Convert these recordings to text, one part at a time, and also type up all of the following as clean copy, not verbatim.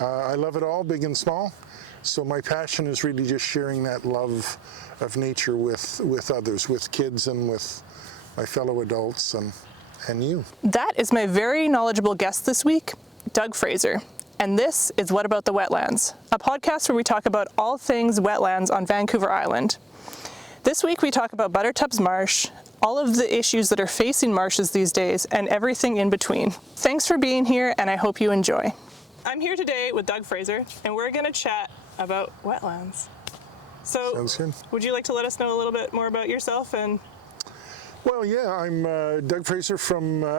I love it all, big and small. So my passion is really just sharing that love of nature with others, with kids and with my fellow adults and you. That is my very knowledgeable guest this week, Doug Fraser. And this is What About the Wetlands, a podcast where we talk about all things wetlands on Vancouver Island. This week we talk about Buttertubs Marsh, all of the issues that are facing marshes these days, and everything in between. Thanks for being here, and I hope you enjoy. I'm here today with Doug Fraser, and we're going to chat about wetlands. So, Sounds good. Would you like to let us know a little bit more about yourself? Well, yeah, I'm Doug Fraser,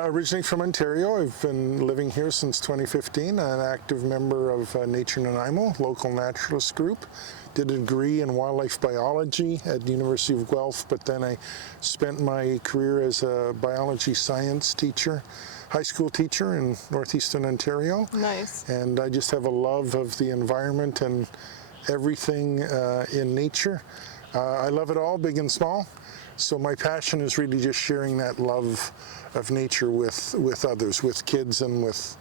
originally from Ontario. I've been living here since 2015, an active member of Nature Nanaimo, local naturalist group. Did a degree in wildlife biology at the University of Guelph, but then I spent my career as a biology science teacher, high school teacher in northeastern Ontario. Nice. And I just have a love of the environment and everything in nature. I love it all, big and small. So my passion is really just sharing that love of nature with others, with kids and with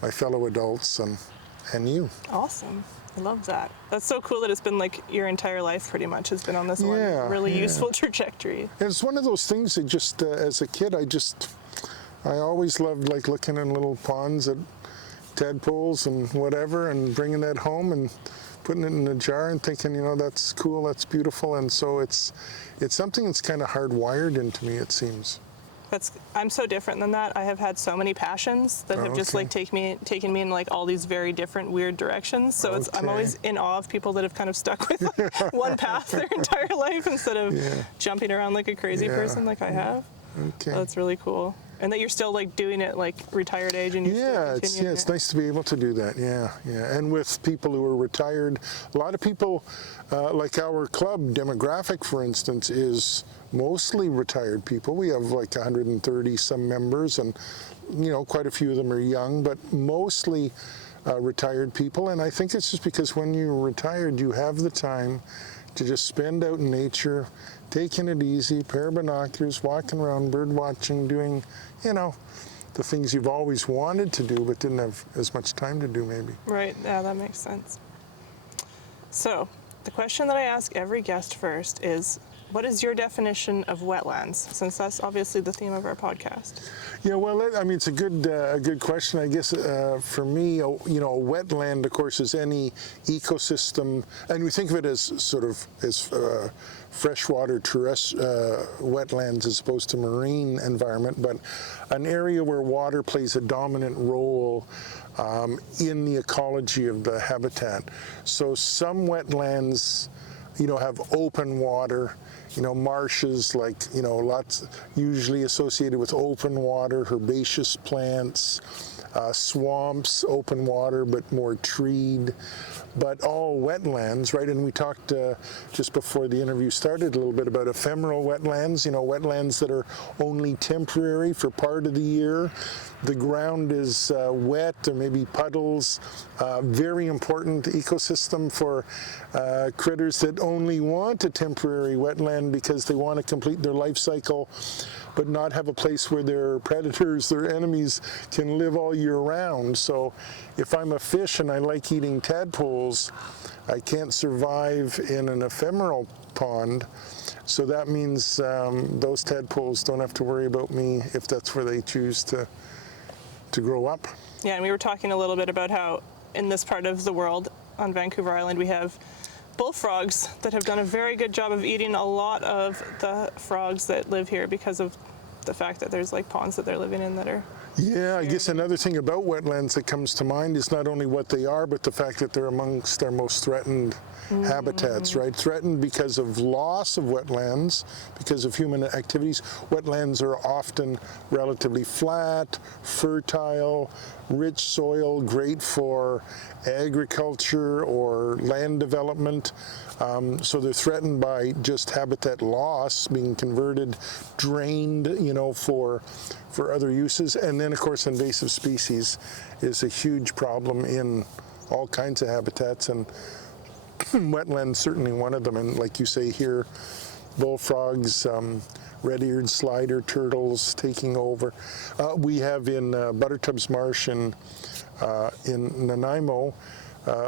my fellow adults and you. Awesome. I love that. That's so cool that it's been like your entire life pretty much has been on this one really useful trajectory. And it's one of those things that just, as a kid, I always loved like looking in little ponds at tadpoles and whatever and bringing that home and putting it in a jar and thinking, you know, that's cool, that's beautiful. And so it's something that's kind of hardwired into me, it seems. I'm so different than that. I have had so many passions that have just like taken me in like all these very different weird directions. So I'm always in awe of people that have kind of stuck with like one path their entire life instead of jumping around like a crazy person like I have. Okay. So that's really cool. And that you're still like doing it like retired age and it's nice to be able to do that. Yeah. And with people who are retired, a lot of people like our club demographic, for instance, is mostly retired people. We have like 130 some members, and you know, quite a few of them are young, but mostly retired people. And I think it's just because when you're retired, you have the time to just spend out in nature, taking it easy, pair of binoculars, walking around, bird watching, doing, you know, the things you've always wanted to do but didn't have as much time to do maybe. Right, yeah, that makes sense. So, the question that I ask every guest first is, what is your definition of wetlands? Since that's obviously the theme of our podcast. Yeah, well, I mean, it's a good question. I guess for me, you know, a wetland, of course, is any ecosystem, and we think of it as sort of as freshwater wetlands as opposed to marine environment, but an area where water plays a dominant role in the ecology of the habitat. So some wetlands, you know, have open water. You know, marshes, like, you know, lots usually associated with open water, herbaceous plants, swamps, open water, but more treed, but all wetlands, right? And we talked just before the interview started a little bit about ephemeral wetlands, you know, wetlands that are only temporary for part of the year. The ground is wet, there may be puddles, very important ecosystem for critters that only want a temporary wetland because they want to complete their life cycle but not have a place where their predators, their enemies, can live all year round. So if I'm a fish and I like eating tadpoles, I can't survive in an ephemeral pond. So that means those tadpoles don't have to worry about me if that's where they choose to grow up. Yeah, and we were talking a little bit about how in this part of the world, on Vancouver Island, we have bullfrogs that have done a very good job of eating a lot of the frogs that live here because of the fact that there's like ponds that they're living in that are... Yeah, I guess another thing about wetlands that comes to mind is not only what they are, but the fact that they're amongst our most threatened habitats, right? Threatened because of loss of wetlands, because of human activities. Wetlands are often relatively flat, fertile, rich soil, great for agriculture or land development. So they're threatened by just habitat loss, being converted, drained, you know, for other uses. And then, of course, invasive species is a huge problem in all kinds of habitats, and wetlands certainly one of them. And like you say here, bullfrogs, red-eared slider turtles taking over. We have in Buttertubs Marsh in In Nanaimo,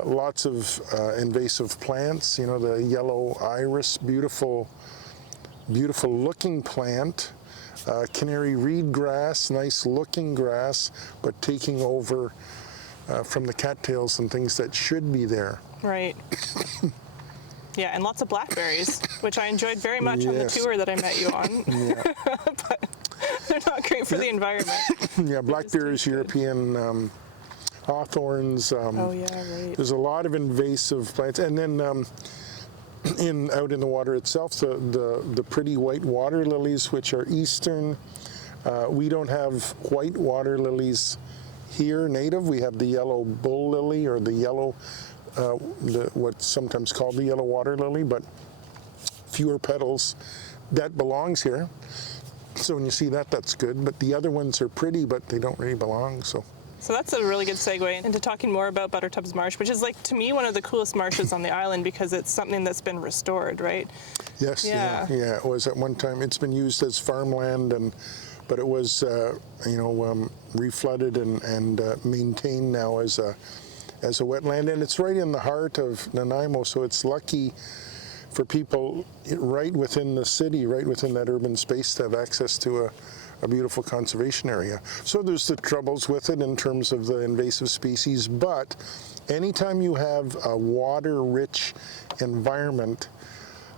lots of invasive plants, the yellow iris, beautiful looking plant. Canary reed grass, nice looking grass, but taking over from the cattails and things that should be there. Right. Yeah, and lots of blackberries, which I enjoyed very much on the tour that I met you on. Yeah. But they're not great for the environment. Yeah, blackberries, European hawthorns. Oh yeah, right. There's a lot of invasive plants, and then out in the water itself, the pretty white water lilies, which are eastern. We don't have white water lilies here native. We have the yellow bull lily, or the yellow, what's sometimes called the yellow water lily, but fewer petals. That belongs here. So when you see that, that's good. But the other ones are pretty, but they don't really belong. So that's a really good segue into talking more about Buttertubs Marsh, which is, like, to me, one of the coolest marshes on the island because it's something that's been restored, right? Yes, yeah. It was at one time. It's been used as farmland, but it was reflooded and maintained now as a wetland, and it's right in the heart of Nanaimo, so it's lucky for people right within the city, right within that urban space, to have access to a beautiful conservation area. So there's the troubles with it in terms of the invasive species, but anytime you have a water-rich environment,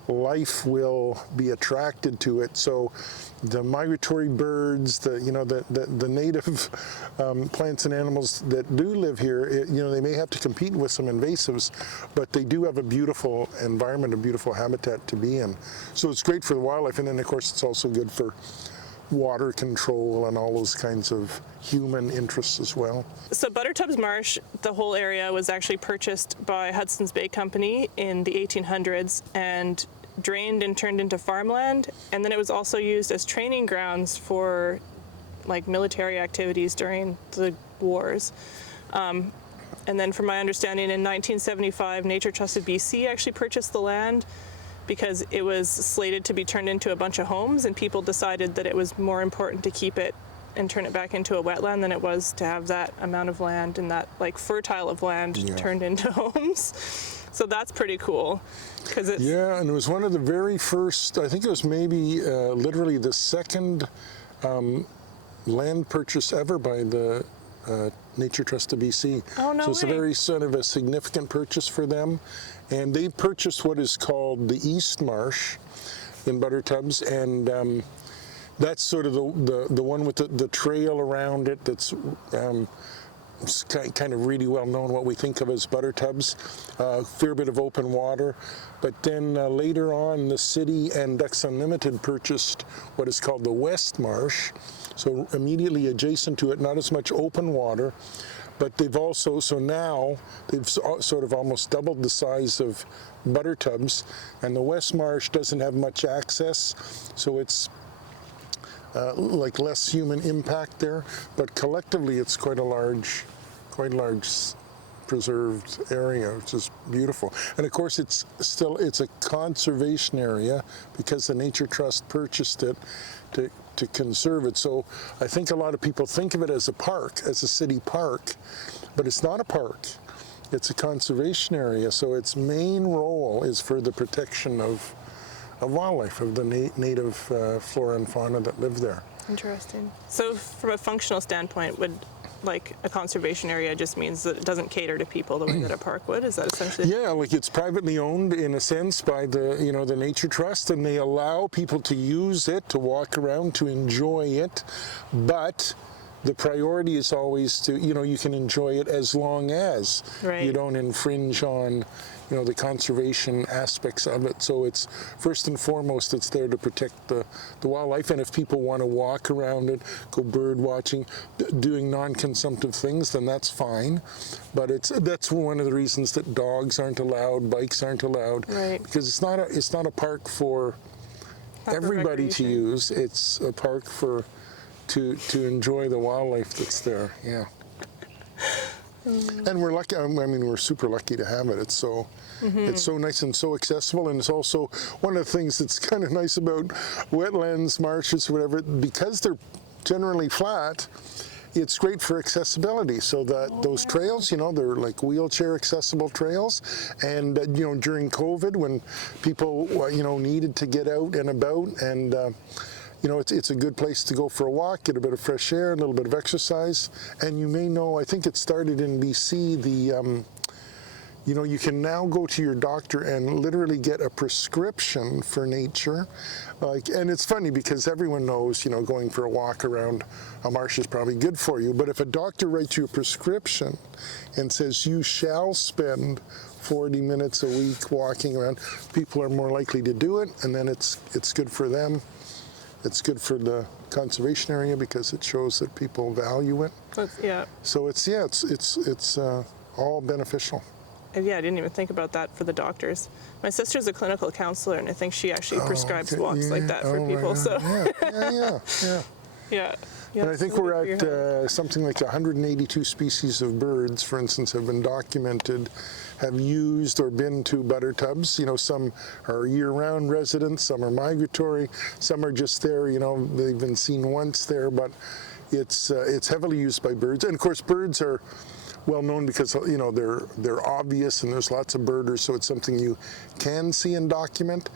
life will be attracted to it. So the migratory birds, the native plants and animals that do live here, they may have to compete with some invasives, but they do have a beautiful environment, a beautiful habitat to be in. So it's great for the wildlife, and then of course it's also good for water control and all those kinds of human interests as well. So Buttertubs Marsh, the whole area was actually purchased by Hudson's Bay Company in the 1800s and drained and turned into farmland, and then it was also used as training grounds for, like, military activities during the wars. And then from my understanding, in 1975, Nature Trust of BC actually purchased the land because it was slated to be turned into a bunch of homes, and people decided that it was more important to keep it and turn it back into a wetland than it was to have that amount of land and that, like, fertile of land turned into homes. So that's pretty cool. It's and it was one of the very first, I think it was maybe literally the second land purchase ever by the Nature Trust of BC. Oh, no So it's way. a very sort of a significant purchase for them. And they purchased what is called the East Marsh in Buttertubs, and that's sort of the one with the trail around it that's it's kind of really well known, what we think of as Buttertubs, fair bit of open water. But then later on, the city and Ducks Unlimited purchased what is called the West Marsh, so immediately adjacent to it, not as much open water, but they've also, so now they've sort of almost doubled the size of Buttertubs, and the West Marsh doesn't have much access, so it's like less human impact there, but collectively it's quite a large preserved area, which is beautiful. And of course it's a conservation area because the Nature Trust purchased it to conserve it. So I think a lot of people think of it as a park, as a city park, but it's not a park. It's a conservation area, so its main role is for the protection of wildlife, of the native flora and fauna that live there. Interesting. So from a functional standpoint, would, like, a conservation area just means that it doesn't cater to people the way that a park would? Is that essentially? Yeah, like, it's privately owned in a sense by the Nature Trust, and they allow people to use it, to walk around, to enjoy it, but the priority is always to, you can enjoy it as long as you don't infringe on, the conservation aspects of it. So it's, first and foremost, it's there to protect the wildlife. And if people want to walk around it, go bird watching, doing non-consumptive things, then that's fine. But that's one of the reasons that dogs aren't allowed, bikes aren't allowed, because it's not a park for everybody to use. It's a park to enjoy the wildlife that's there. Yeah. And we're lucky. I mean, we're super lucky to have it. It's so nice and so accessible, and it's also one of the things that's kind of nice about wetlands, marshes, whatever, because they're generally flat. it's great for accessibility. So that those trails, you know, they're like wheelchair accessible trails. And, you know, during COVID when people, you know, needed to get out and about and, you know, it's a good place to go for a walk, get a bit of fresh air, a little bit of exercise. And you may know, I think it started in BC, you know, you can now go to your doctor and literally get a prescription for nature. And it's funny because everyone knows, you know, going for a walk around a marsh is probably good for you. But if a doctor writes you a prescription and says you shall spend 40 minutes a week walking around, people are more likely to do it. And then it's good for them. It's good for the conservation area because it shows that people value it. Yeah. So it's all beneficial. Yeah, I didn't even think about that for the doctors. My sister's a clinical counselor, and I think she actually prescribes walks like that for people. Right. So Yeah. Yeah. And I think we're at something like 182 species of birds, for instance, have been documented, have used or been to butter tubs. You know, some are year-round residents, some are migratory, some are just there. You know, they've been seen once there, but it's heavily used by birds. And of course, birds are well known because, you know, they're obvious and there's lots of birders, so it's something you can see and document.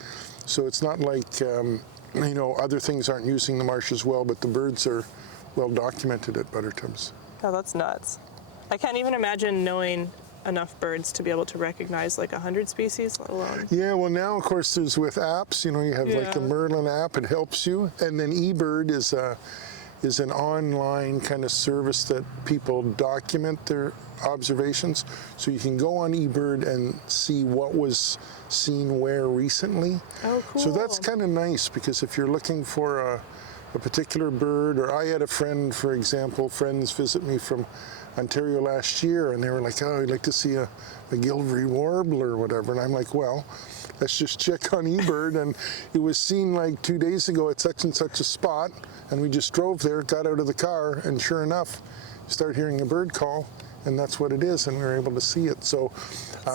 So it's not like you know, other things aren't using the marsh as well, but the birds are well documented at butter tubs. Oh, that's nuts. I can't even imagine knowing enough birds to be able to recognize like 100 species, let alone. Yeah, well now of course there's with apps, you know, you have like the Merlin app, it helps you, and then eBird is an online kind of service that people document their observations. So you can go on eBird and see what was seen where recently. Oh, cool. So that's kind of nice because if you're looking for a particular bird, or I had a friend, for example, friends visit me from Ontario last year and they were like, oh, I'd like to see a Gilvery warbler or whatever. And I'm like, well, let's just check on eBird. And it was seen like 2 days ago at such and such a spot. And we just drove there, got out of the car, and sure enough, start hearing a bird call, and that's what it is, and we were able to see it. So,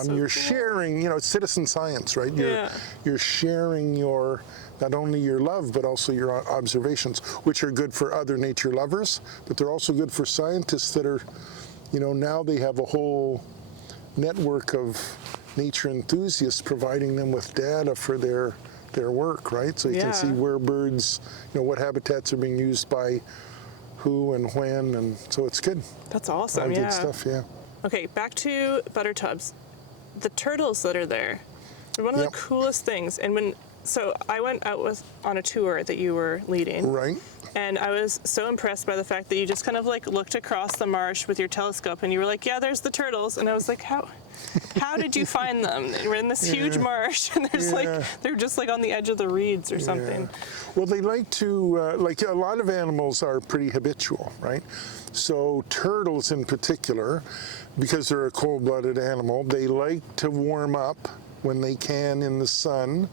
you're sharing, you know, it's citizen science, right? You're sharing not only your love, but also your observations, which are good for other nature lovers, but they're also good for scientists that are, you know, now they have a whole network of nature enthusiasts providing them with data for their work, right? So you can see where birds, you know, what habitats are being used by who and when, and so it's good. That's awesome. All good stuff, yeah. Okay, back to butter tubs. The turtles that are there, they're one of the coolest things. And so I went out on a tour that you were leading. Right. And I was so impressed by the fact that you just kind of like looked across the marsh with your telescope and you were like, yeah, there's the turtles. And I was like, how did you find them? We're in this huge marsh and there's they're just like on the edge of the reeds or something. Well, they like to, like a lot of animals are pretty habitual, right? So turtles in particular, because they're a cold-blooded animal, they like to warm up when they can in the sun.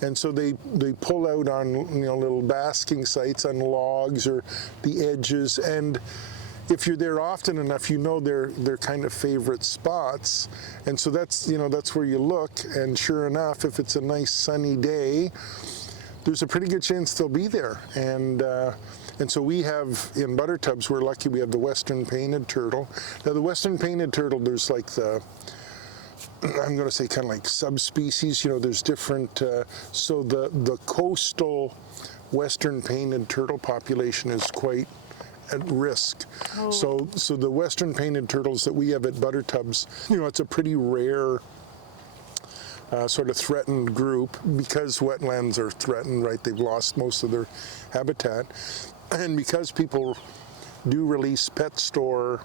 And so they pull out on, you know, little basking sites on logs or the edges. And if you're there often enough, you know their kind of favorite spots. And so that's, you know, that's where you look. And sure enough, if it's a nice sunny day, there's a pretty good chance they'll be there. And so we have, in butter tubs, we're lucky we have the western painted turtle. Now the western painted turtle, there's like I'm going to say kind of like subspecies, you know, there's different, so the coastal western painted turtle population is quite at risk. Oh. So the western painted turtles that we have at butter tubs, you know, it's a pretty rare sort of threatened group because wetlands are threatened, right? They've lost most of their habitat. And because people do release pet store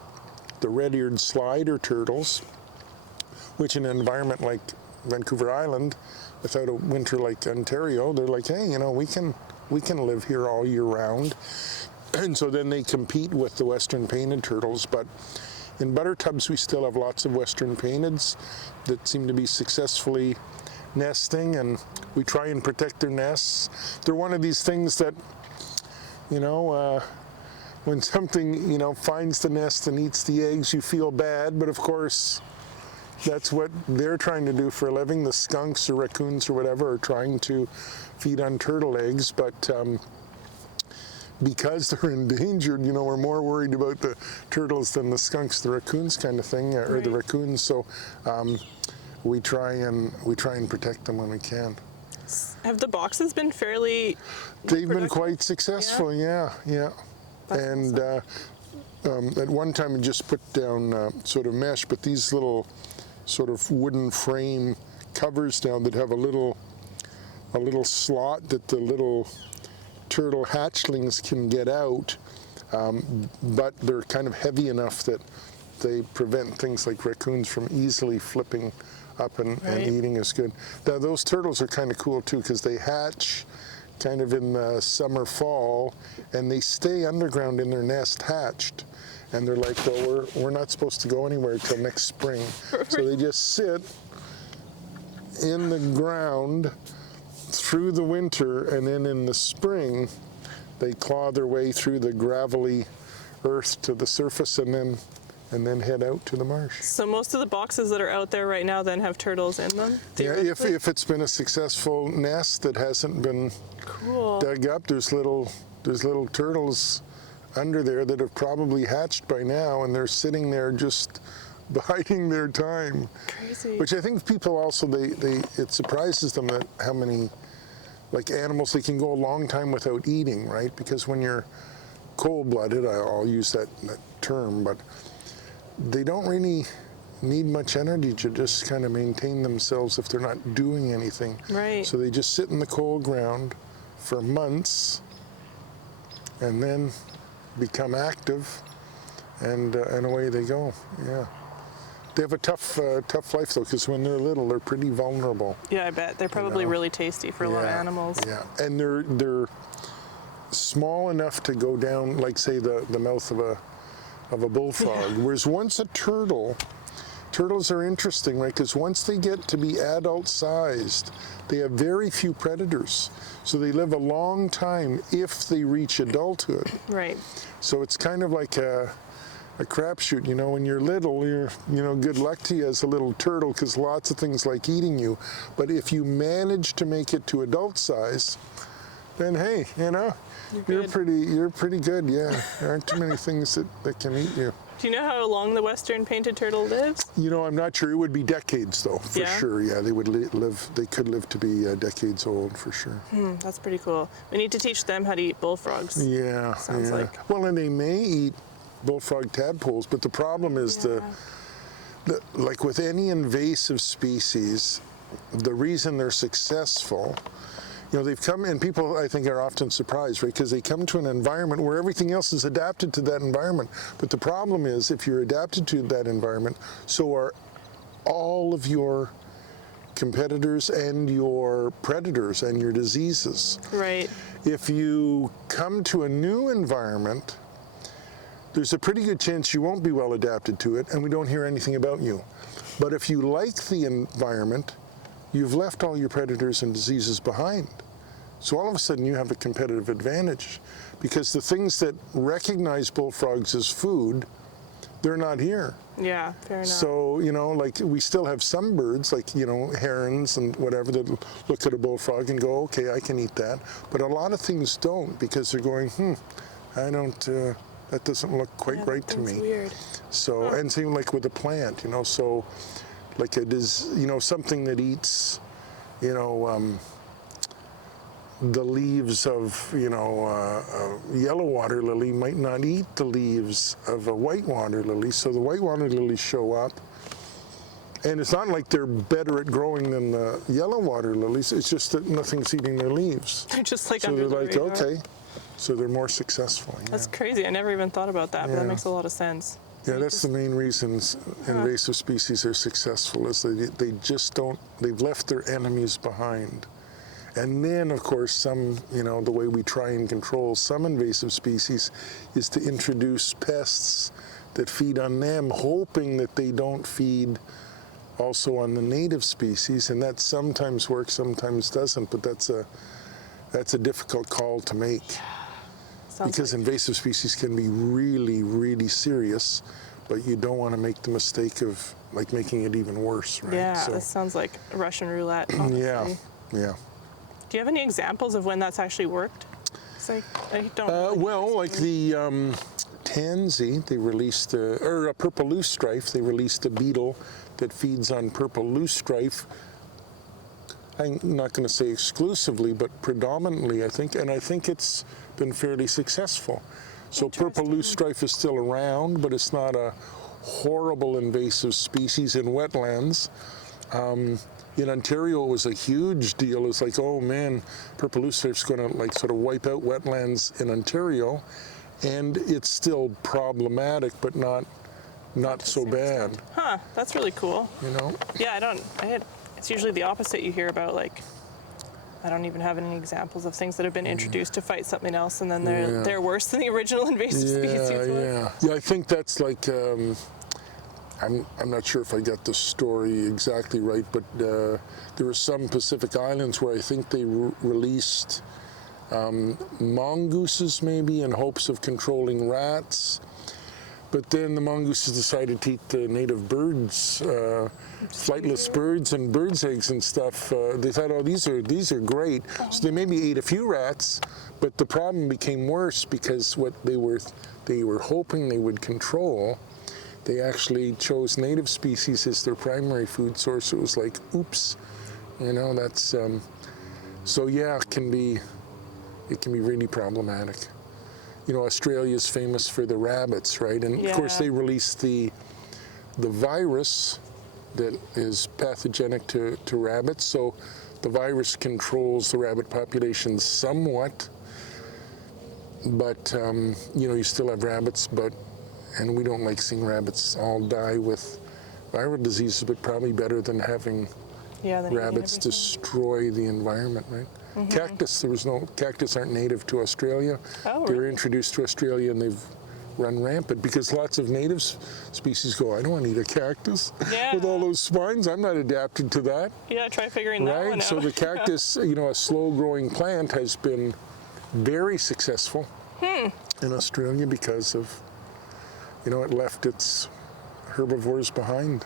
the red-eared slider turtles, which in an environment like Vancouver Island, without a winter like Ontario, they're like, hey, you know, we can live here all year round. And so then they compete with the western painted turtles. But in butter tubs, we still have lots of western painteds that seem to be successfully nesting, and we try and protect their nests. They're one of these things that, you know, when something, you know, finds the nest and eats the eggs, you feel bad, but of course, that's what they're trying to do for a living. The skunks or raccoons or whatever are trying to feed on turtle eggs, but because they're endangered, we're more worried about the turtles than the skunks, the raccoons kind of thing, or the Right. raccoons. So we try and protect them when we can. Have the boxes been fairly They've been productive? quite successful, yeah. That's And awesome. at one time we just put down sort of mesh, but these little sort of wooden frame covers down that have a little slot that the little turtle hatchlings can get out, but they're kind of heavy enough that they prevent things like raccoons from easily flipping up and eating as good. Now those turtles are kind of cool too, because they hatch kind of in the summer, fall, and they stay underground in their nest hatched. And they're like, well, we're not supposed to go anywhere till next spring. So they just sit in the ground through the winter, and then in the spring, they claw their way through the gravelly earth to the surface, and then head out to the marsh. So most of the boxes that are out there right now then have turtles in them? Yeah, if it's been a successful nest that hasn't been Cool. dug up, there's little turtles under there that have probably hatched by now, and they're sitting there just biding their time. Crazy. Which I think people also, it surprises them that how many like animals, they can go a long time without eating, right? Because when you're cold-blooded, I'll use that term, but they don't really need much energy to just kind of maintain themselves if they're not doing anything. Right. So they just sit in the cold ground for months and then become active, and away they go. Yeah. They have a tough life though, because when they're little, they're pretty vulnerable. Yeah, I bet. They're probably really tasty for a lot of Yeah, animals. Yeah, and they're small enough to go down, like say the mouth of a bullfrog. Whereas once a turtles are interesting, right? Because once they get to be adult sized, they have very few predators. So they live a long time if they reach adulthood. Right. So it's kind of like a crapshoot, when you're little, good luck to you as a little turtle, because lots of things like eating you. But if you manage to make it to adult size, then hey, you're pretty good, yeah. There aren't too many things that can eat you. Do you know how long the western painted turtle lives? I'm not sure. It would be decades though, for sure. Yeah, they would they could live to be decades old for sure. That's pretty cool. We need to teach them how to eat bullfrogs. Yeah, Sounds like. Well, and they may eat bullfrog tadpoles, but the problem is like with any invasive species, the reason they're successful, they've come, and people I think are often surprised, right? Because they come to an environment where everything else is adapted to that environment. But the problem is, if you're adapted to that environment, so are all of your competitors and your predators and your diseases. Right. If you come to a new environment, there's a pretty good chance you won't be well adapted to it, and we don't hear anything about you. But if you like the environment, you've left all your predators and diseases behind. So all of a sudden you have a competitive advantage, because the things that recognize bullfrogs as food, they're not here. Yeah, fair enough. So, like we still have some birds, like, herons and whatever, that look at a bullfrog and go, okay, I can eat that. But a lot of things don't, because they're going, I don't, that doesn't look quite right to me. Weird. So, and same like with a plant, so like it is, something that eats, the leaves of, a yellow water lily might not eat the leaves of a white water lily. So the white water lilies show up, and it's not like they're better at growing than the yellow water lilies. It's just that nothing's eating their leaves. They're just like So under they're the like, radar. okay. So they're more successful. Yeah. That's crazy. I never even thought about that, but that Yeah. makes a lot of sense. Yeah, that's the main reasons invasive species are successful, is they just don't, they've left their enemies behind. And then, of course, some, the way we try and control some invasive species is to introduce pests that feed on them, hoping that they don't feed also on the native species. And that sometimes works, sometimes doesn't, but that's a difficult call to make. Because invasive species can be really, really serious, but you don't want to make the mistake of like making it even worse, right? Yeah, So, this sounds like Russian roulette, honestly. yeah. Do you have any examples of when that's actually worked I don't really Well, like the tansy, they released, or a purple loosestrife, they released a beetle that feeds on purple loosestrife. I'm not going to say exclusively, but predominantly, I think, and I think it's been fairly successful. So purple loosestrife is still around, but it's not a horrible invasive species in wetlands. In Ontario, it was a huge deal. It's like, oh man, purple loosestrife's going to like sort of wipe out wetlands in Ontario, and it's still problematic, but not so bad. Huh, that's really cool. You know? Yeah, it's usually the opposite you hear about, like, I don't even have any examples of things that have been introduced to fight something else, and then they're worse than the original invasive species was. Yeah, I think that's like, I'm not sure if I got the story exactly right, but there were some Pacific Islands where I think they released mongooses maybe in hopes of controlling rats. But then the mongooses decided to eat the native birds, flightless birds and birds' eggs and stuff. They thought, oh, these are great. So they maybe ate a few rats, but the problem became worse because what they were hoping they would control, they actually chose native species as their primary food source. It was like, oops, you know, that's so yeah, it can be really problematic. You know, Australia is famous for the rabbits, right? And of course they released the virus that is pathogenic to rabbits. So the virus controls the rabbit population somewhat, but you know, you still have rabbits, and we don't like seeing rabbits all die with viral diseases, but probably better than having rabbits destroy the environment, right? Cactus, cactus aren't native to Australia. Oh, They're really? introduced to Australia and they've run rampant because lots of native species go, I don't want to eat a cactus with all those spines. I'm not adapted to that. Yeah, try figuring that one out. So the cactus, you know, a slow-growing plant has been very successful in Australia because of, you know, it left its herbivores behind.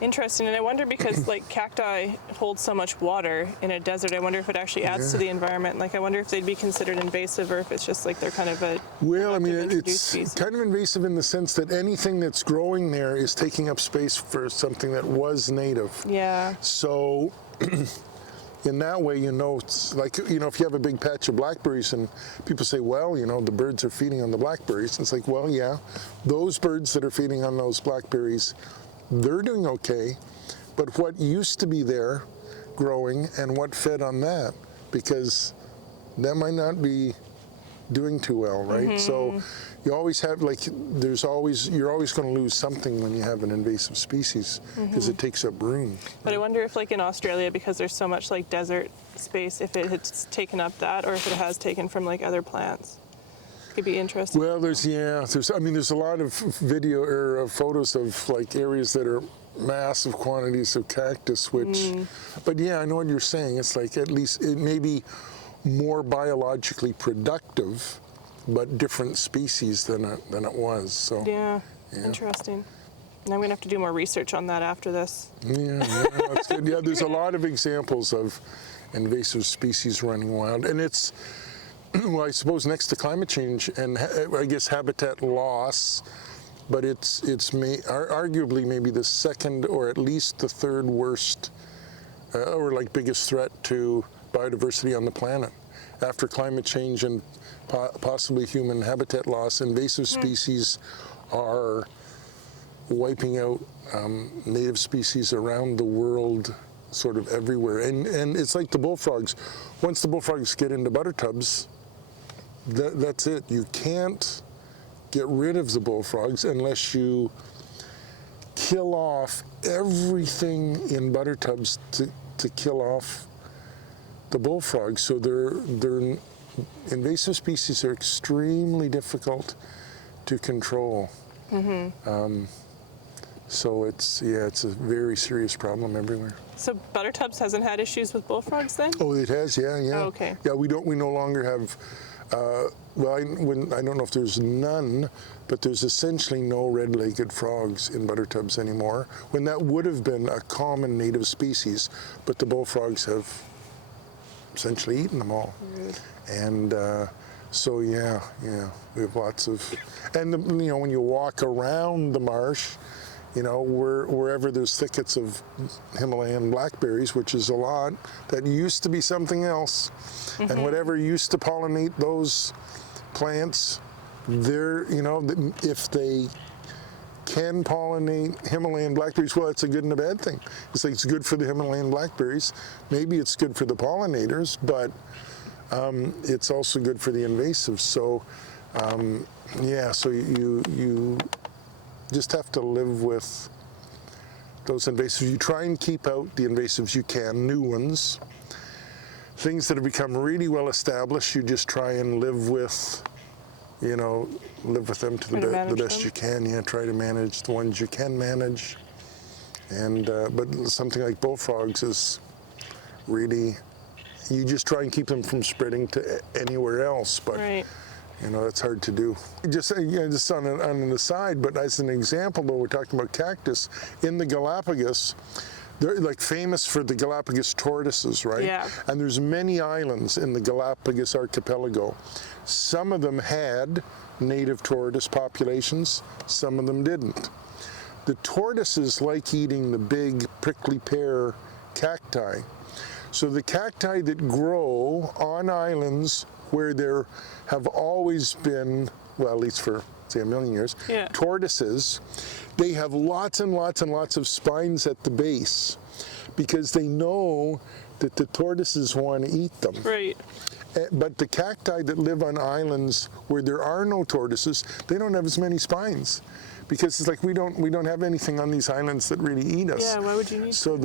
Interesting, and I wonder because like cacti hold so much water in a desert, I wonder if it actually adds to the environment. Like I wonder if they'd be considered invasive or if it's just like they're kind of a well, I mean, it's species. kind of invasive in the sense that anything that's growing there is taking up space for something that was native. Yeah. So in that way, you know, it's like, you know, if you have a big patch of blackberries and people say, well, you know, the birds are feeding on the blackberries. It's like, well, yeah, those birds that are feeding on those blackberries, they're doing okay, but what used to be there growing and what fed on that, because that might not be doing too well, right? So you always have, like, you're always going to lose something when you have an invasive species because it takes up room. But I wonder if like in Australia, because there's so much like desert space, if it had taken up that or if it has taken from like other plants. Could be interesting. Well, there's a lot of video or photos of like areas that are massive quantities of cactus, which, but yeah, I know what you're saying. It's like at least it may be more biologically productive, but different species than it was. So yeah. Interesting. And I'm gonna have to do more research on that after this. Yeah, that's good. Yeah, there's a lot of examples of invasive species running wild, and it's. Well, I suppose next to climate change and I guess habitat loss, but it's arguably maybe the second or at least the third worst or like biggest threat to biodiversity on the planet. After climate change and possibly human habitat loss, invasive species are wiping out native species around the world, sort of everywhere. And it's like the bullfrogs. Once the bullfrogs get into butter tubs, that's it. You can't get rid of the bullfrogs unless you kill off everything in butter tubs to kill off the bullfrogs. So they're invasive species are extremely difficult to control. So it's a very serious problem everywhere. So butter tubs hasn't had issues with bullfrogs then? Oh, it has, yeah. Oh, okay. Yeah, we no longer have. Well, I don't know if there's none, but there's essentially no red-legged frogs in butter tubs anymore, when that would have been a common native species, but the bullfrogs have essentially eaten them all. And So yeah, we have lots of, and when you walk around the marsh, wherever there's thickets of Himalayan blackberries, which is a lot, that used to be something else, and whatever used to pollinate those plants, if they can pollinate Himalayan blackberries, well, it's a good and a bad thing. It's like it's good for the Himalayan blackberries. Maybe it's good for the pollinators, but it's also good for the invasives. So, so you just have to live with those invasives. You try and keep out the invasives you can, new ones. Things that have become really well established, you just try and live with them to the best you can. Yeah, try to manage the ones you can manage. And but something like bullfrogs is really, you just try and keep them from spreading to anywhere else. But that's hard to do. Just on an aside, but as an example, though, we're talking about cactus in the Galapagos. They're like famous for the Galapagos tortoises, right? Yeah. And there's many islands in the Galapagos archipelago. Some of them had native tortoise populations, some of them didn't. The tortoises like eating the big prickly pear cacti. So the cacti that grow on islands where there have always been, well, at least for, say, a million years, tortoises, they have lots and lots and lots of spines at the base because they know that the tortoises want to eat them. Right. But the cacti that live on islands where there are no tortoises, they don't have as many spines, because it's like we don't have anything on these islands that really eat us. Yeah, why would you need so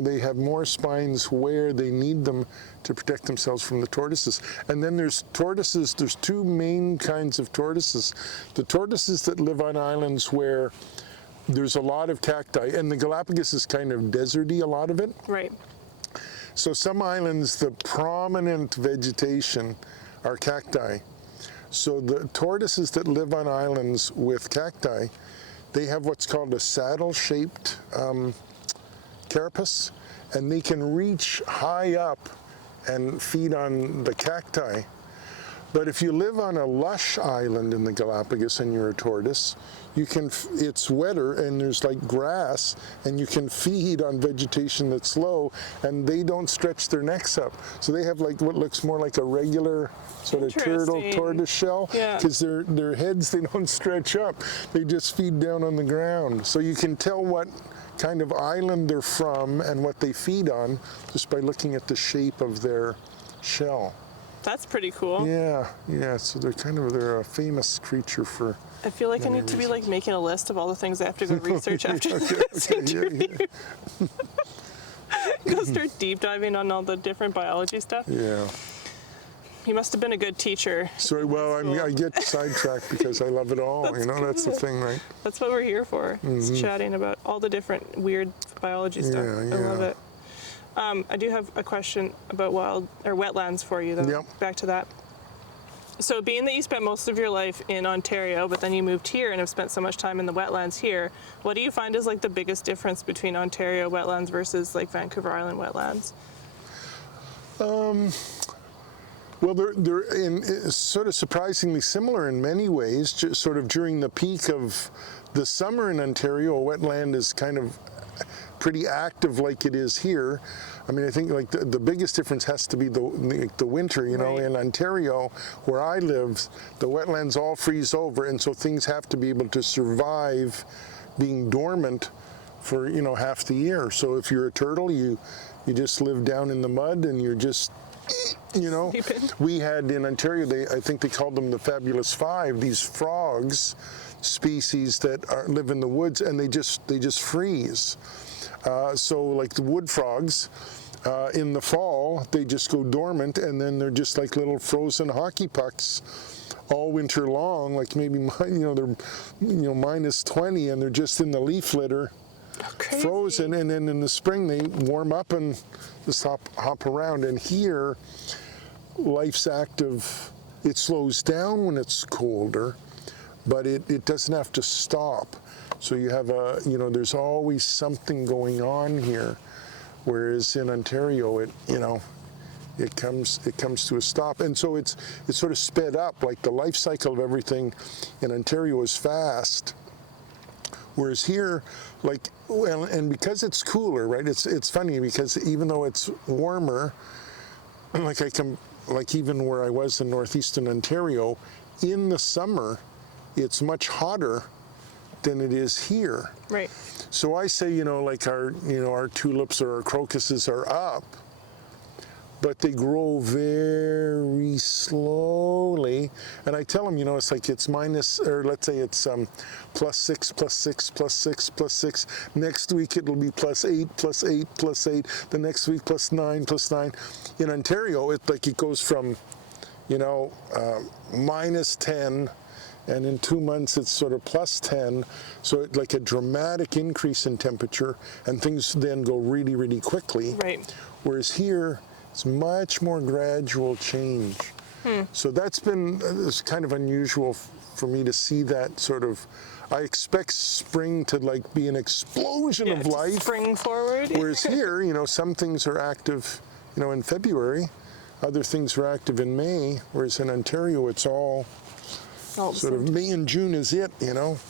they have more spines where they need them to protect themselves from the tortoises. And then there's tortoises. There's two main kinds of tortoises. The tortoises that live on islands where there's a lot of cacti, and the Galapagos is kind of deserty, a lot of it. Right. So some islands, the prominent vegetation are cacti. So the tortoises that live on islands with cacti, they have what's called a saddle-shaped carapace, and they can reach high up and feed on the cacti. But if you live on a lush island in the Galapagos and you're a tortoise, it's wetter and there's like grass, and you can feed on vegetation that's low, and they don't stretch their necks up. So they have like what looks more like a regular sort of turtle tortoise shell, because their heads, they don't stretch up. They just feed down on the ground. So you can tell what kind of island they're from and what they feed on just by looking at the shape of their shell. That's pretty cool. Yeah. So they're a famous creature for. I feel like I need to be like making a list of all the things I have to go research after this interview. Go start deep diving on all the different biology stuff. Yeah. You must have been a good teacher. Sorry, well, I get sidetracked because I love it all. That's the thing, right? That's what we're here for. Is chatting about all the different weird biology stuff. I love it. I do have a question about wetlands for you, though. Yep. Back to that. So being that you spent most of your life in Ontario, but then you moved here and have spent so much time in the wetlands here, what do you find is like the biggest difference between Ontario wetlands versus like Vancouver Island wetlands? Well, they're sort of surprisingly similar in many ways. Just sort of during the peak of the summer in Ontario, a wetland is kind of pretty active like it is here. I mean, I think like the biggest difference has to be the winter, right. In Ontario, where I live, the wetlands all freeze over, and so things have to be able to survive being dormant for, half the year. So if you're a turtle, you just live down in the mud and you're just, we had in Ontario, I think they called them the Fabulous Five, these frogs species that live in the woods, and they just freeze. So like the wood frogs, in the fall, they just go dormant, and then they're just like little frozen hockey pucks all winter long, like maybe, they're, minus 20, and they're just in the leaf litter, frozen, and then in the spring they warm up and just hop around. And here, life's active. It slows down when it's colder, but it doesn't have to stop. So you have there's always something going on here, whereas in Ontario, it comes to a stop. And so it's sort of sped up, like the life cycle of everything in Ontario is fast. Whereas here, like, well, and because it's cooler, right? It's funny because even though it's warmer, like even where I was in northeastern Ontario, in the summer, it's much hotter than it is here. Right. So I say, like our tulips or our crocuses are up, but they grow very slowly. And I tell them, it's like it's minus, or let's say it's +6, +6, +6, +6. Next week it'll be +8, +8, +8. The next week +9, +9. In Ontario, it goes from, -10, and in 2 months it's sort of +10. So it's like a dramatic increase in temperature, and things then go really, really quickly. Right. Whereas here, it's much more gradual change. So that's been it's kind of unusual for me to see that sort of. I expect spring to be an explosion of life. Spring forward. Whereas here, some things are active, in February, other things are active in May. Whereas in Ontario, it's all sort of May and June is it,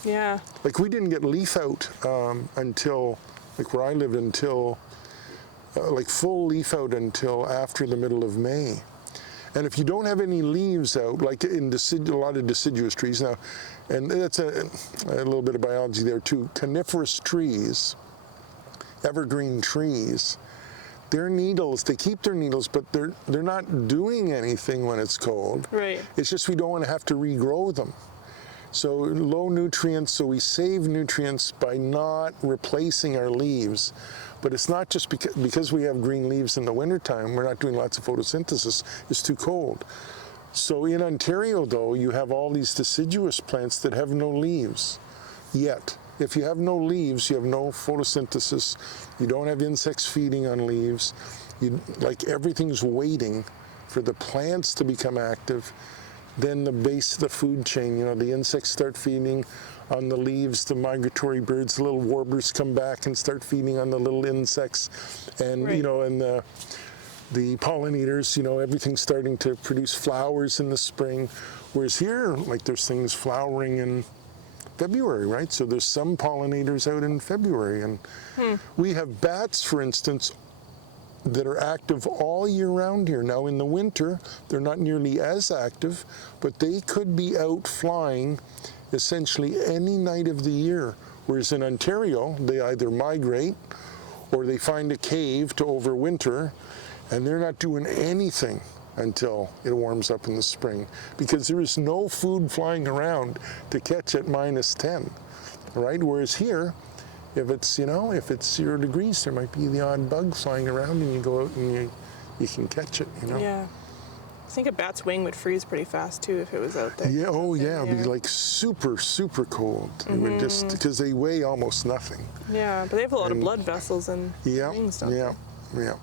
Yeah. Like we didn't get leaf out until, like where I live, until full leaf out until after the middle of May. And if you don't have any leaves out, like in a lot of deciduous trees now, and that's a little bit of biology there too, coniferous trees, evergreen trees, their needles, they keep their needles, but they're not doing anything when it's cold. Right. It's just we don't want to have to regrow them. So low nutrients, so we save nutrients by not replacing our leaves. But it's not just because we have green leaves in the wintertime, we're not doing lots of photosynthesis, it's too cold. So in Ontario, though, you have all these deciduous plants that have no leaves yet. If you have no leaves, you have no photosynthesis, you don't have insects feeding on leaves, everything's waiting for the plants to become active. Then the base of the food chain, the insects start feeding on the leaves, the migratory birds, the little warblers come back and start feeding on the little insects, and right. And the pollinators, everything's starting to produce flowers in the spring. Whereas here, there's things flowering in February, right? So there's some pollinators out in February, and we have bats, for instance, that are active all year round here. Now in the winter, they're not nearly as active, but they could be out flying essentially any night of the year. Whereas in Ontario, they either migrate or they find a cave to overwinter, and they're not doing anything until it warms up in the spring, because there is no food flying around to catch at -10, right? Whereas here, if it's 0 degrees, there might be the odd bug flying around, and you go out and you can catch it, Yeah. I think a bat's wing would freeze pretty fast too if it was out there. Yeah, oh yeah, it'd be super, super cold. It would just, because they weigh almost nothing. Yeah, but they have a lot of blood vessels and wings, don't they? Yeah.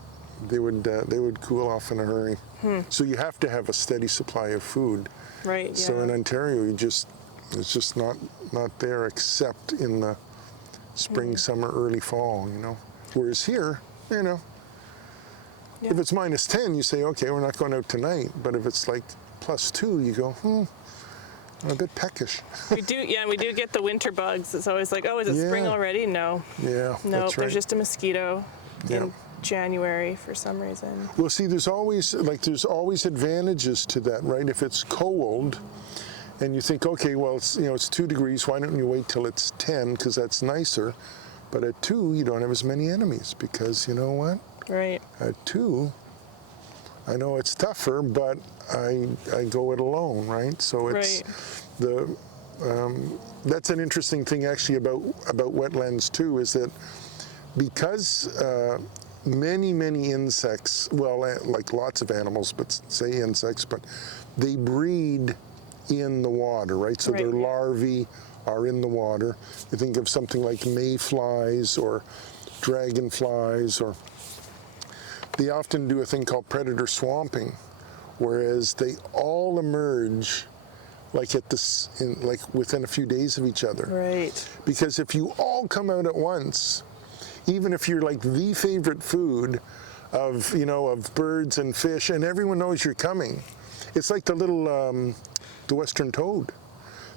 They would cool off in a hurry. So you have to have a steady supply of food. Right, yeah. So in Ontario, it's just not there except in the spring, summer, early fall, Whereas here, if it's -10, you say, okay, we're not going out tonight. But if it's +2, you go, I'm a bit peckish. We do get the winter bugs. It's always like, oh, is it spring already? No. Yeah, no, that's right. There's just a mosquito in January for some reason. Well, see, there's always advantages to that, right? If it's cold, and you think, okay, well, it's 2 degrees. Why don't you wait till it's 10? Because that's nicer. But at 2, you don't have as many enemies, because you know what? Right. At 2, I know it's tougher, but I go it alone, right? So it's that's an interesting thing actually about wetlands too, is that because many insects, well, like lots of animals, but say insects, but they breed in the water, right? So their larvae are in the water. You think of something like mayflies or dragonflies, or they often do a thing called predator swamping, whereas they all emerge within a few days of each other. Right. Because if you all come out at once, even if you're the favorite food, of birds and fish, and everyone knows you're coming. It's like the western toad.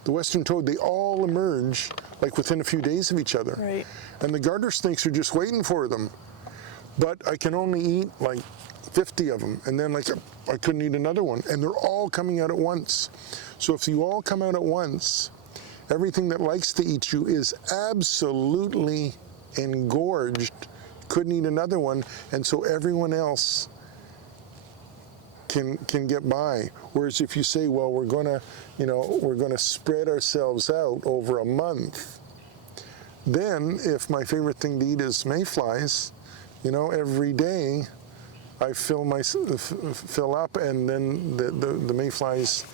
The western toad, they all emerge like within a few days of each other. Right. And the garter snakes are just waiting for them. But I can only eat like 50 of them, and then I couldn't eat another one, and they're all coming out at once. So if you all come out at once, everything that likes to eat you is absolutely engorged, couldn't eat another one, and so everyone else can get by. Whereas if you say, well, we're gonna spread ourselves out over a month, then if my favorite thing to eat is mayflies, every day I fill up, and then the mayflies,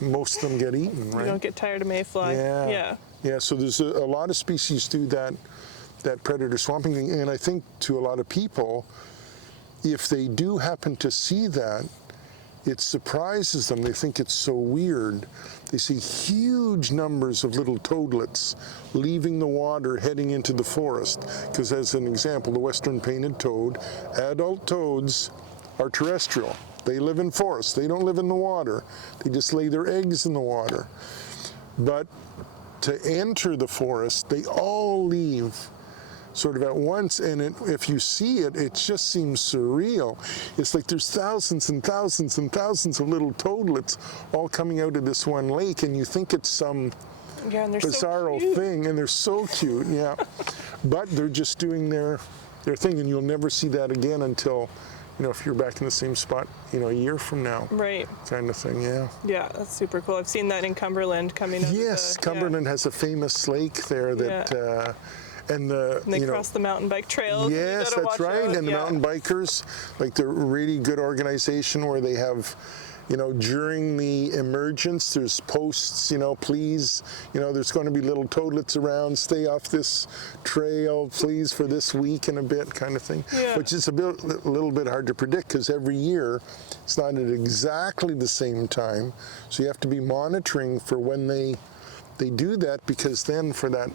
most of them get eaten, right? You don't get tired of mayfly. Yeah. So there's a lot of species do that predator swamping thing, and I think to a lot of people, if they do happen to see that, it surprises them. They think it's so weird. They see huge numbers of little toadlets leaving the water, heading into the forest. Because as an example, the western painted toad, adult toads are terrestrial. They live in forests. They don't live in the water. They just lay their eggs in the water. But to enter the forest, they all leave sort of at once, and if you see it, it just seems surreal. It's like there's thousands and thousands and thousands of little toadlets all coming out of this one lake, and you think it's some bizarro thing, and they're so cute, yeah. But they're just doing their thing, and you'll never see that again until, if you're back in the same spot, a year from now. Right. Kind of thing, yeah. Yeah, that's super cool. I've seen that in Cumberland coming up. Yes, Cumberland has a famous lake there that... And they cross the mountain bike trails. Yes, that's right. And the mountain bikers, like they're a really good organization where they have, during the emergence, there's posts, please, there's going to be little toadlets around, stay off this trail, please, for this week and a bit kind of thing. Yeah. Which is a little bit hard to predict because every year it's not at exactly the same time. So you have to be monitoring for when they do that, because then for that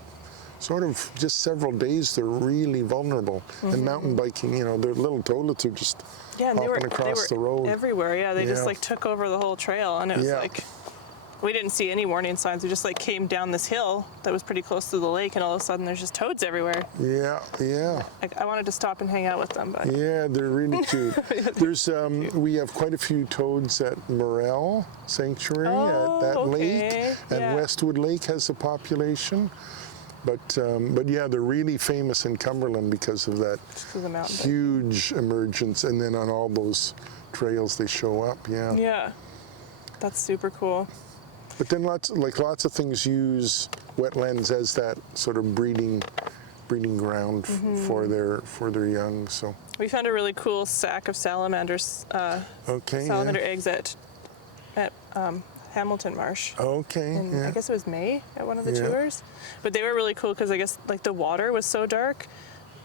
sort of just several days, they're really vulnerable. And mountain biking, their little toadlets are just hopping across the road. Everywhere, yeah. They just took over the whole trail, and it was we didn't see any warning signs. We just came down this hill that was pretty close to the lake, and all of a sudden there's just toads everywhere. Yeah. I wanted to stop and hang out with them, but yeah, they're really cute. There's we have quite a few toads at Morel Sanctuary at that lake, and Westwood Lake has a population. But yeah, they're really famous in Cumberland because of that huge emergence, and then on all those trails they show up. Yeah, that's super cool. But then lots of things use wetlands as that sort of breeding ground for their young. So we found a really cool sack of salamanders. Salamander eggs at Hamilton Marsh. I guess it was May at one of the tours. But they were really cool because I guess the water was so dark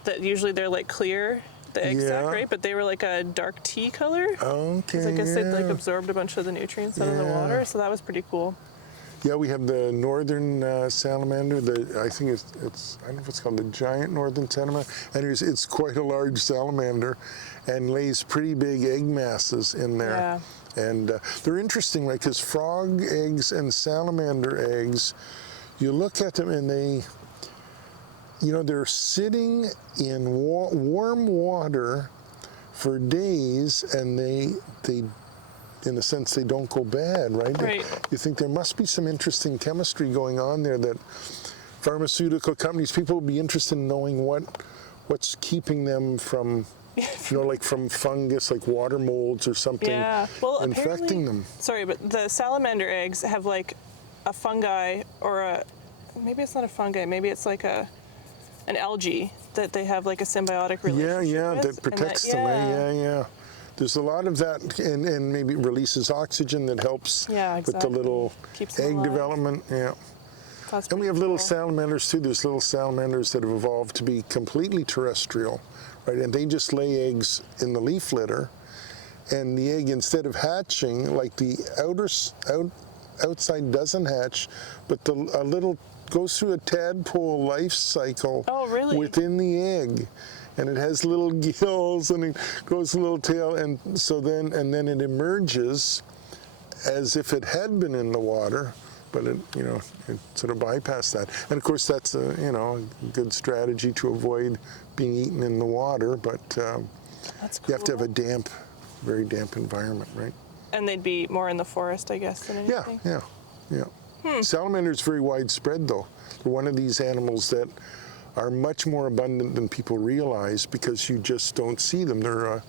that usually they're clear, the egg sac, right? But they were a dark tea color. Because I guess they'd absorbed a bunch of the nutrients out of the water, so that was pretty cool. Yeah, we have the northern salamander. I think it's I don't know if it's called the giant northern salamander. Anyways, it's quite a large salamander, and lays pretty big egg masses in there. Yeah. And they're interesting, right? Because frog eggs and salamander eggs, you look at them and they're sitting in warm water for days, and they, in a sense, they don't go bad, right? Right. You think there must be some interesting chemistry going on there that pharmaceutical companies, people will be interested in knowing what's keeping them from from fungus, like water molds or something, infecting them. Sorry, but the salamander eggs have a fungi, or maybe it's not a fungi, maybe it's an algae that they have a symbiotic relationship with. That protects them. Yeah. There's a lot of that, and maybe it releases oxygen that helps with the little egg development. Yeah. And we have little salamanders too. There's little salamanders that have evolved to be completely terrestrial, right? And they just lay eggs in the leaf litter, and the egg, instead of hatching, the outside doesn't hatch, but a little goes through a tadpole life cycle within the egg. and it has little gills, and it grows a little tail, and then it emerges as if it had been in the water, but it sort of bypassed that. And of course, that's a good strategy to avoid being eaten in the water, but That's cool. you have to have a very damp environment, right? And they'd be more in the forest, I guess, than anything. Yeah. Salamanders very widespread, though. They're one of these animals that are much more abundant than people realize because you just don't see them. They're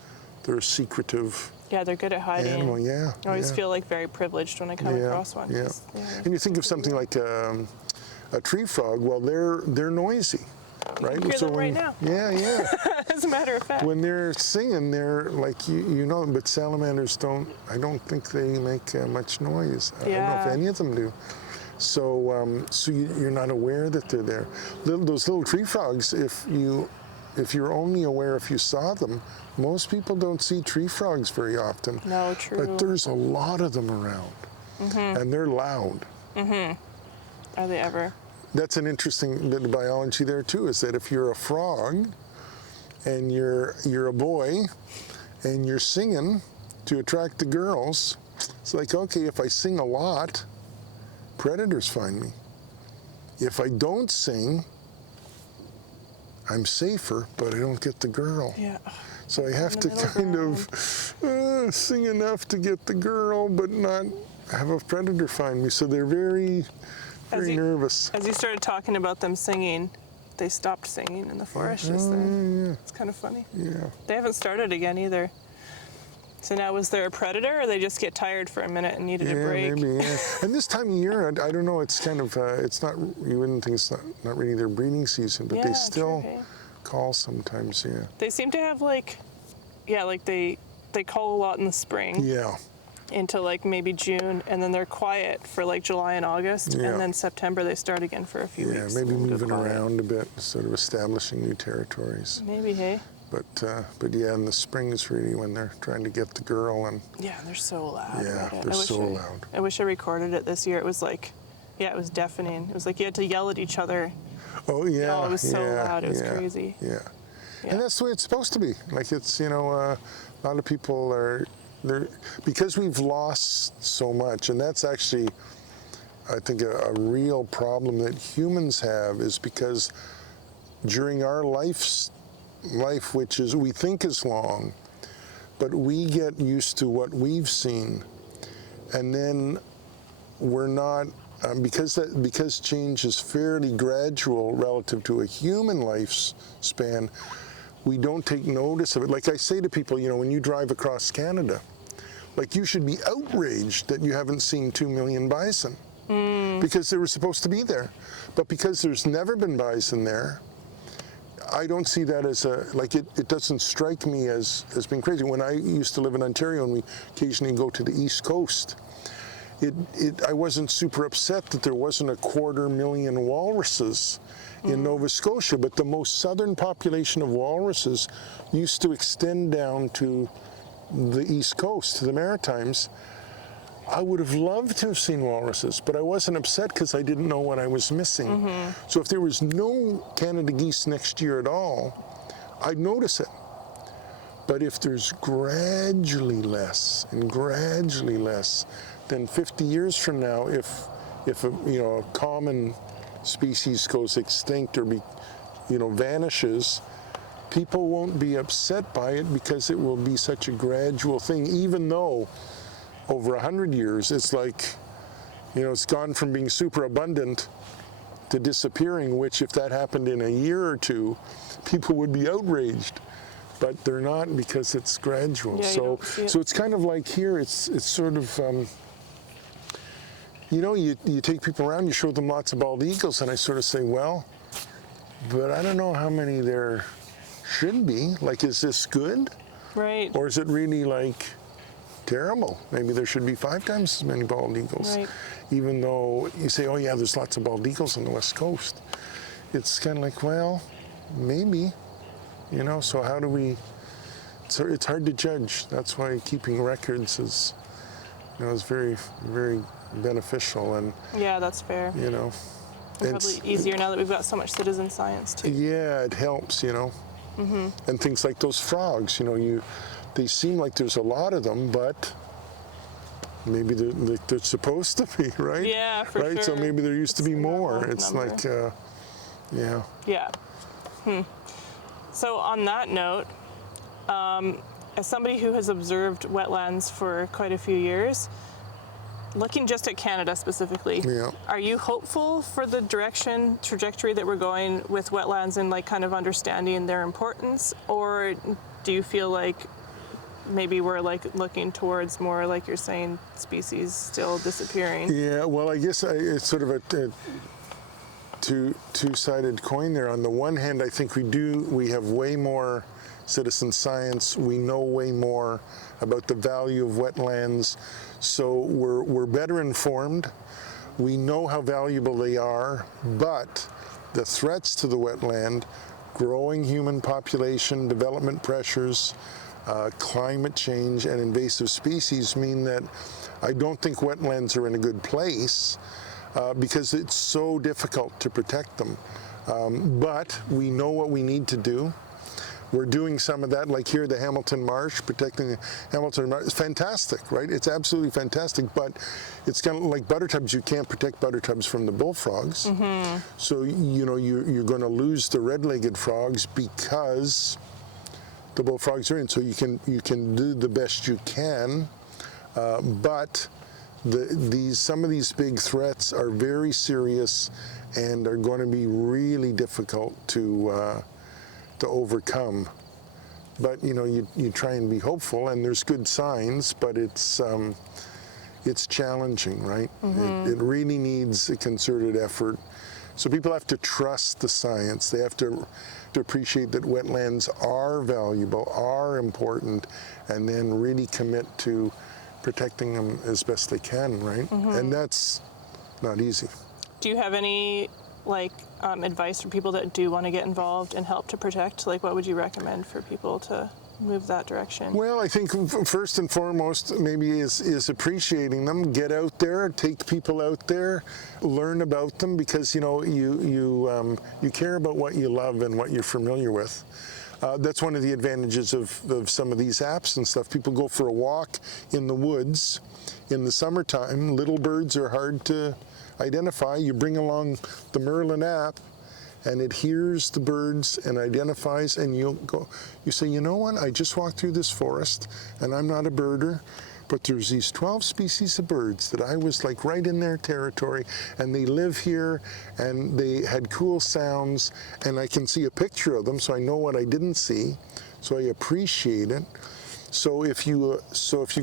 a secretive Yeah, they're good at hiding. animal. Yeah. I always feel like very privileged when I come across one. Yeah. 'Cause, And you think of something like a tree frog. Well, they're noisy, right? hear them right now. Yeah. As a matter of fact. When they're singing, they're like but salamanders don't. I don't think they make much noise. I don't know if any of them do. So, you're not aware that they're there. Those little tree frogs, if you're only aware if you saw them, most people don't see tree frogs very often. No, true. But there's a lot of them around, and they're loud. Are they ever? That's an interesting bit of biology there too. Is that if you're a frog, and you're a boy, and you're singing to attract the girls, it's like, okay, if I sing a lot, predators find me. If I don't sing, I'm safer, but I don't get the girl. Yeah. So I have to kind of sing enough to get the girl, but not have a predator find me. So they're very nervous. As you started talking about them singing, they stopped singing in the forest just then. Yeah. It's kind of funny. Yeah. They haven't started again either. So now, was there a predator, or they just get tired for a minute and needed a break? Maybe. Yeah. And this time of year, I don't know. It's kind of it's not. You wouldn't think it's not really their breeding season, but they still call sometimes. Yeah. They seem to have they call a lot in the spring. Yeah. Into like maybe June, and then they're quiet for like July and August, and then September they start again for a few weeks. Yeah, maybe moving around a bit, sort of establishing new territories. Maybe, hey. But yeah, in the spring is really when they're trying to get the girl, and yeah, they're so loud. Yeah, they're so loud. I wish I recorded it this year. It was like, it was deafening. It was like you had to yell at each other. Oh yeah. Oh, it was so loud. It was crazy. Yeah. And that's the way it's supposed to be. Like it's a lot of people are there because we've lost so much, and that's actually, I think, a real problem that humans have is because during our life, which is we think is long, but we get used to what we've seen, and then we're not because change is fairly gradual relative to a human lifespan. We don't take notice of it. Like I say to people, when you drive across Canada, like you should be outraged that you haven't seen 2 million bison because they were supposed to be there, but because there's never been bison there. I don't see that as it doesn't strike me as being crazy. When I used to live in Ontario and we occasionally go to the East Coast, I wasn't super upset that there wasn't 250,000 walruses in Nova Scotia, but the most southern population of walruses used to extend down to the East Coast, to the Maritimes. I would have loved to have seen walruses, but I wasn't upset because I didn't know what I was missing. So if there was no Canada geese next year at all, I'd notice it. But if there's gradually less and gradually less, then 50 years from now, if a common species goes extinct or vanishes, people won't be upset by it because it will be such a gradual thing, even though over 100 years, it's like, it's gone from being super abundant to disappearing, which if that happened in a year or two, people would be outraged. But they're not because it's gradual. Yeah, so it's kind of like here, it's sort of, you take people around, you show them lots of bald eagles, and I sort of say, well, but I don't know how many there should be. Like, is this good? Right. Or is it really like terrible? Maybe there should be 5 times as many bald eagles. Right. Even though you say, oh yeah, there's lots of bald eagles on the West Coast. It's kind of like, well, maybe, so how do we, so it's hard to judge. That's why keeping records is very, very beneficial. And yeah, that's fair. It's probably easier now that we've got so much citizen science too. Yeah, it helps, And things like those frogs, they seem like there's a lot of them, but maybe they're supposed to be, right? Yeah, for right? sure. So maybe there used to be a more. normal It's number. like, yeah. Yeah. So on that note, as somebody who has observed wetlands for quite a few years, looking just at Canada specifically, Yeah. are you hopeful for the trajectory that we're going with wetlands and like kind of understanding their importance? Or do you feel like maybe we're like looking towards more, like you're saying, species still disappearing? Yeah, well, I guess it's sort of a two-sided coin there. On the one hand, I think we have way more citizen science. We know way more about the value of wetlands, so we're better informed. We know how valuable they are, but the threats to the wetland, growing human population, development pressures, climate change, and invasive species mean that I don't think wetlands are in a good place because it's so difficult to protect them. But we know what we need to do. We're doing some of that, like here, the Hamilton Marsh, protecting the Hamilton Marsh. It's fantastic, right? It's absolutely fantastic, but it's kind of like buttertubs. You can't protect buttertubs from the bullfrogs. So, you're going to lose the red-legged frogs because the bullfrogs are in. So you can do the best you can, but some of these big threats are very serious and are going to be really difficult to overcome. But you try and be hopeful, and there's good signs, but it's challenging, right? It really needs a concerted effort. So people have to trust the science. They have to appreciate that wetlands are valuable, are important, and then really commit to protecting them as best they can, right? And that's not easy. Do you have any advice for people that do want to get involved and help to protect? Like, what would you recommend for people to move that direction? Well, I think first and foremost maybe is appreciating them. Get out there, take people out there, learn about them, because you care about what you love and what you're familiar with. That's one of the advantages of some of these apps and stuff. People go for a walk in the woods in the summertime. Little birds are hard to identify. You bring along the Merlin app, and it hears the birds and identifies, and you say, you know what, I just walked through this forest, and I'm not a birder, but there's these 12 species of birds that I was like right in their territory, and they live here, and they had cool sounds, and I can see a picture of them, so I know what I didn't see, so I appreciate it. So if you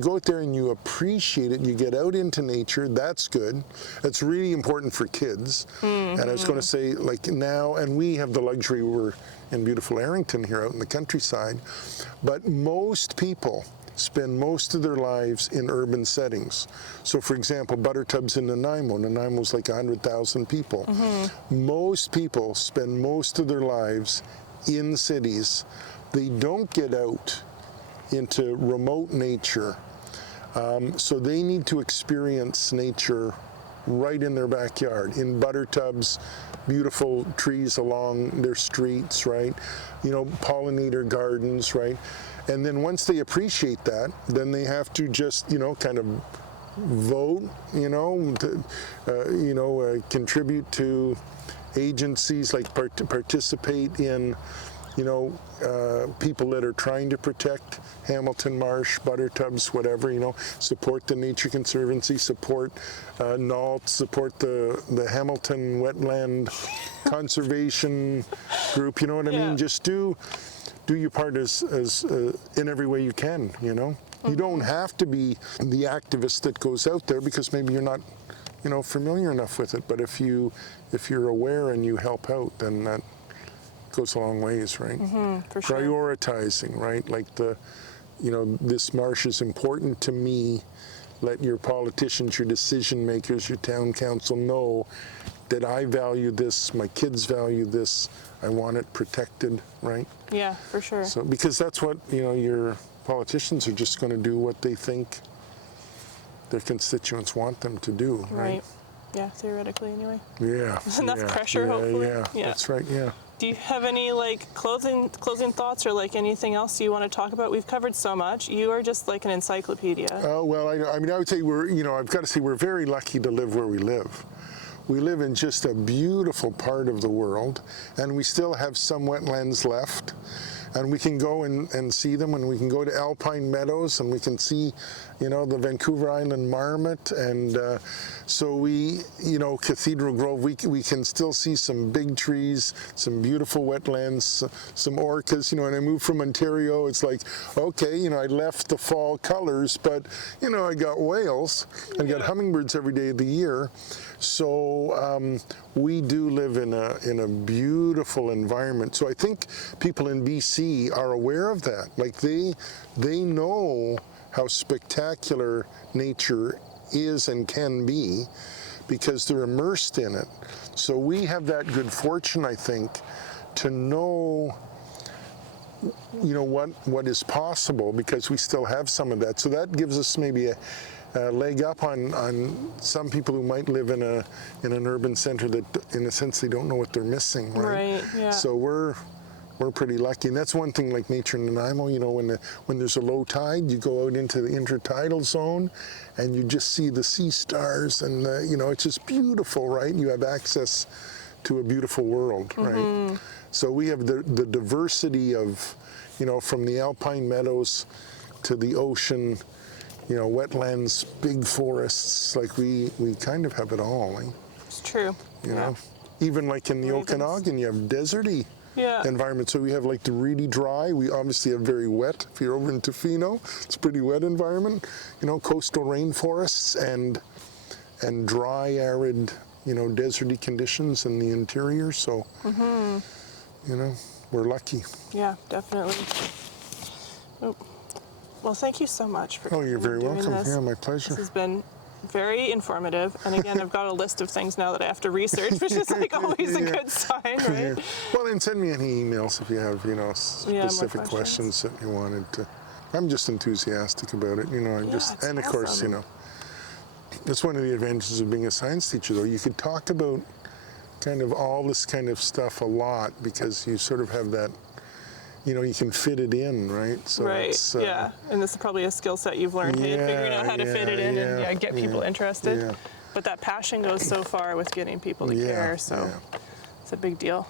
go out there and you appreciate it, you get out into nature, that's good. That's really important for kids. And I was going to say, like now, and we have the luxury, we're in beautiful Arrington here out in the countryside, but most people spend most of their lives in urban settings. So for example, buttertubs in Nanaimo's like 100,000 people. Most people spend most of their lives in cities. They don't get out into remote nature. So they need to experience nature right in their backyard, in buttertubs, beautiful trees along their streets, right? Pollinator gardens, right? And then once they appreciate that, then they have to just, kind of vote, contribute to agencies, like participate in people that are trying to protect Hamilton Marsh, buttertubs, whatever, support the Nature Conservancy, support NALT, support the Hamilton Wetland Conservation Group, you know what I mean? Just do your part as in every way you can, You don't have to be the activist that goes out there, because maybe you're not, familiar enough with it, but if you're aware and you help out, then that goes a long ways, right? For sure. Prioritizing, right? Like this marsh is important to me. Let your politicians, your decision makers, your town council know that I value this, my kids value this, I want it protected, right? Yeah, for sure. So, because that's what, your politicians are just going to do what they think their constituents want them to do, right? Yeah, theoretically anyway. Yeah. Enough pressure, hopefully. Yeah, that's right, yeah. Do you have any like closing thoughts or like anything else you want to talk about? We've covered so much. You are just like an encyclopedia. Well, I mean, I would say I've got to say we're very lucky to live where we live. We live in just a beautiful part of the world, and we still have some wetlands left. And we can go and see them, and we can go to alpine meadows, and we can see, the Vancouver Island marmot, and so we, Cathedral Grove, we can still see some big trees, some beautiful wetlands, some orcas. When I moved from Ontario, it's like, okay, I left the fall colors, but I got whales, I got hummingbirds every day of the year. So we do live in a beautiful environment. So I think people in BC are aware of that. Like they know how spectacular nature is and can be because they're immersed in it. So we have that good fortune, I think, to know what is possible because we still have some of that. So that gives us maybe a leg up on some people who might live in an urban center that, in a sense, they don't know what they're missing, right? Right, yeah. So we're pretty lucky, and that's one thing like nature in Nanaimo. When there's a low tide, you go out into the intertidal zone, and you just see the sea stars, and it's just beautiful, right? You have access to a beautiful world, right? So we have the diversity of, from the alpine meadows to the ocean. Wetlands, big forests, like we kind of have it all. Eh? It's true. You know, even like in the Okanagan, you have deserty environment. So we have like the really dry. We obviously have very wet. If you're over in Tofino, it's a pretty wet environment. Coastal rainforests and dry, arid, deserty conditions in the interior. So, we're lucky. Yeah, definitely. Oh. Well, thank you so much for you're very welcome. This. Yeah, my pleasure. This has been very informative. And again, I've got a list of things now that I have to research, which is like always a good sign, right? Yeah. Well, and send me any emails if you have, specific questions that you wanted to. I'm just enthusiastic about it, and of course, that's one of the advantages of being a science teacher, though. You could talk about kind of all this kind of stuff a lot because you sort of have that, you can fit it in, right? So right, and this is probably a skill set you've learned, figuring out how to fit it in and get people interested. Yeah. But that passion goes so far with getting people to care, so it's a big deal.